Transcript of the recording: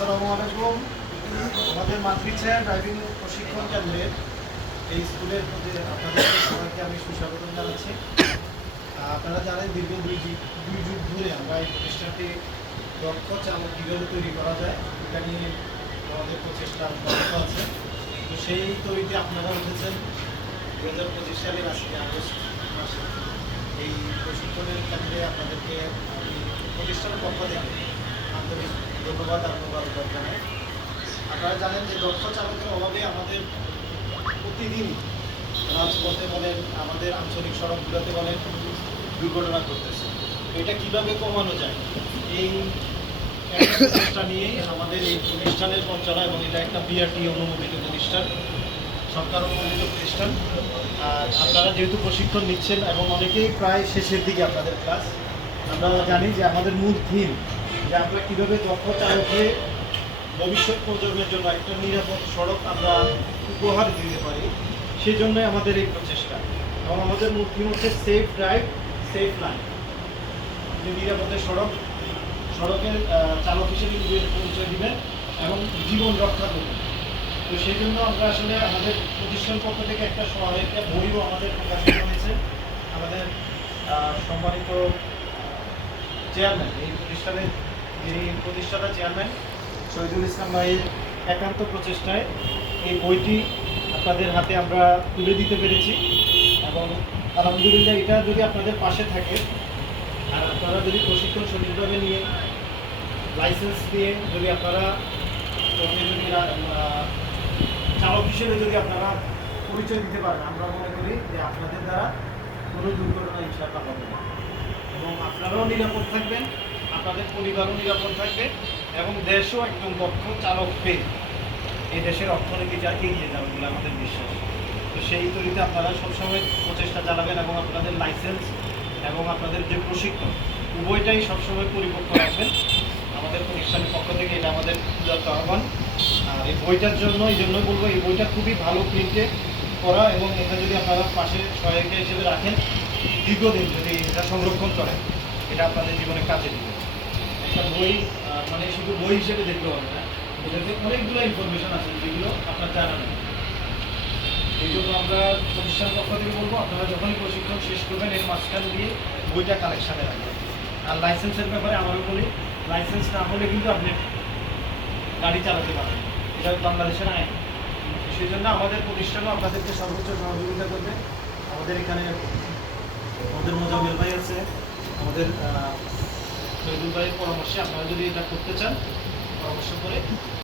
আসসালামু আলাইকুম। আমাদের মাতৃছায়া ড্রাইভিং প্রশিক্ষণ কেন্দ্রের এই স্কুলের প্রতি আপনাদের সবাইকে আমি সুস্বাগত জানাচ্ছি। আপনারা জানেন দীর্ঘ দুই দুই যুগ ধরে আমরা এই প্রতিষ্ঠানটি দক্ষ চালক কীভাবে তৈরি করা যায়। এটা নিয়ে আমাদের প্রচেষ্টা অব্যাহত আছে। তো সেই তৈরিতে আপনারা উঠেছেন। দু হাজার পঁচিশ সালের আজকে আগস্ট মাসে। এই প্রশিক্ষণের কেন্দ্রে আপনাদেরকে আমি প্রতিষ্ঠানের পক্ষ থেকে আন্তরিক ধন্যবাদ আর জানাই। আপনারা জানেন যে দক্ষ চালকের অভাবে আমাদের প্রতিদিনই রাজপথে বলেন, আমাদের আঞ্চলিক সড়কগুলোতে বলেন, দুর্ঘটনা ঘটতেছে। এটা কীভাবে কমানো যায়? এই একটা প্রচেষ্টা নিয়ে আমাদের এই প্রতিষ্ঠানের পঞ্চালা এবং এটা একটা বিআরটি অনুমোদিত প্রতিষ্ঠান, সরকার অনুমোদিত প্রতিষ্ঠান। আর আপনারা যেহেতু প্রশিক্ষণ নিচ্ছেন এবং অনেকেই প্রায় শেষের দিকে আপনাদের ক্লাস, আমরা জানি যে আমাদের মূল থিম যে আমরা কীভাবে দক্ষ চালকে ভবিষ্যৎ প্রজন্মের জন্য একটা নিরাপদ সড়ক আমরা উপহার দিতে পারি সেই জন্যই আমাদের এই প্রচেষ্টা। এবং আমাদের মূল হচ্ছে সেফ ড্রাইভ সেফ লাইফ যে নিরাপদে সড়ক, সড়কের চালক হিসেবে নিজের পরিচয় দিবেন এবং জীবন রক্ষা করবেন। তো সেই জন্য আমরা আসলে আমাদের প্রতিষ্ঠান পক্ষ থেকে একটা সহায়তা বইও আমাদের প্রকাশিত হয়েছে আমাদের সম্মানিত চেয়ারম্যান এই প্রতিষ্ঠানের যিনি প্রতিষ্ঠাতা চেয়ারম্যান শহীদুল ইসলাম ভাইয়ের একান্ত প্রচেষ্টায় এই বইটি আপনাদের হাতে আমরা তুলে দিতে পেরেছি এবং আলহামদুলিল্লাহ এটা যদি আপনাদের পাশে থাকে, আর আপনারা যদি প্রশিক্ষণ সঠিকভাবে নিয়ে লাইসেন্স দিয়ে যদি আপনারা চালক হিসেবে যদি আপনারা পরিচয় দিতে পারেন, আমরা মনে করি যে আপনাদের দ্বারা কোনো দুর্ঘটনা ইনশাআল্লাহ হবে না। এবং আপনারাও নিরাপদ থাকবেন। আপনাদের পরিবারও নিরাপদ থাকবে এবং দেশও একদম দক্ষ চালক পেয়ে এই দেশের অর্থনীতিটা এগিয়ে যাবে বলে আমাদের বিশ্বাস। তো সেই তৈরিতে আপনারা সবসময় প্রচেষ্টা চালাবেন এবং আপনাদের লাইসেন্স এবং আপনাদের যে প্রশিক্ষণ, উভয়টাই সবসময় পরিপক্ক রাখবেন। আমাদের প্রতিষ্ঠানের পক্ষ থেকে এটা আমাদের যত আহ্বান। আর এই বইটার জন্য, এই জন্য বলব, এই বইটা খুবই ভালো প্রিন্টে করা এবং এটা যদি আপনারা পাশে সহায়িকা হিসেবে রাখেন, দীর্ঘদিন যদি এটা সংরক্ষণ করেন, এটা আপনাদের জীবনে কাজে দিবে। একটা বই মানে শুধু বই হিসেবে দেখতে হবে না, এটাতে অনেকগুলো ইনফরমেশন আছে যেগুলো আপনার জানা নেই। এই জন্য আমরা প্রতিষ্ঠান পক্ষ থেকে বলব, আপনারা যখনই প্রশিক্ষণ শেষ করবেন, এর মাঝখান দিয়ে বইটা কালেকশানে রাখবেন। আর লাইসেন্সের ব্যাপারে আমারও বলি লাইসেন্স না হলে কিন্তু আপনি গাড়ি চালাতে পারেন এটা বাংলাদেশের আইন। সেই জন্য আমাদের প্রতিষ্ঠানও আপনাদেরকে সর্বোচ্চ সহযোগিতা করবে। আমাদের এখানে আমাদের মোজামিল ভাই আছে, আমাদের শহীদুল ভাইয়ের পরামর্শে আপনারা যদি এটা করতে চান পরামর্শ করে